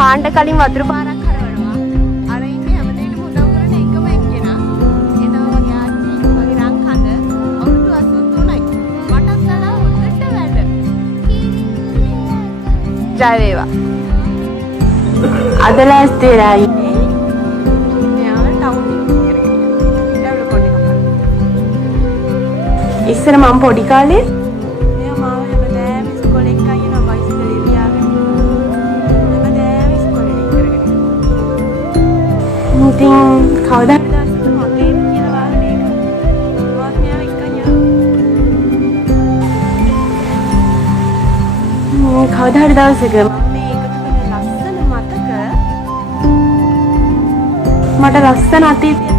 කාණ්ඩ කලින් වතුර පාරක් හරවනවා. අර ඉන්නේ හැමදේටම උදව් කරන එකම එක්කෙනා. ඒ තමයි මගේ ආච්චි, මගේ රංකඳ. අවුරුදු 83යි. මටත් වඩා හොඳට වැඩ. ජය වේවා. අද ලෑස්ති වෙලා ඉන්නේ. මෙයාව ටවුන් එකකට කරගෙන. ඩෙවලොප්මන්ට් එකක් කරන්න. ඉස්සර මම පොඩි කාලේ මෙයා මාව හැමදාම ඉස්කෝලේ එක්කන් යනවා බයිසිකලේ තියාගෙන. හැමදාම ඉස්කෝලේ එක්ක කරගෙන. ඉතින් කවදා හරි දවසක මගේ කියන වාහනයක මොනවත් මෙයාව එක්කන් යනවා. කවදා හරි දවසක මට ලස්සන අතීතයක්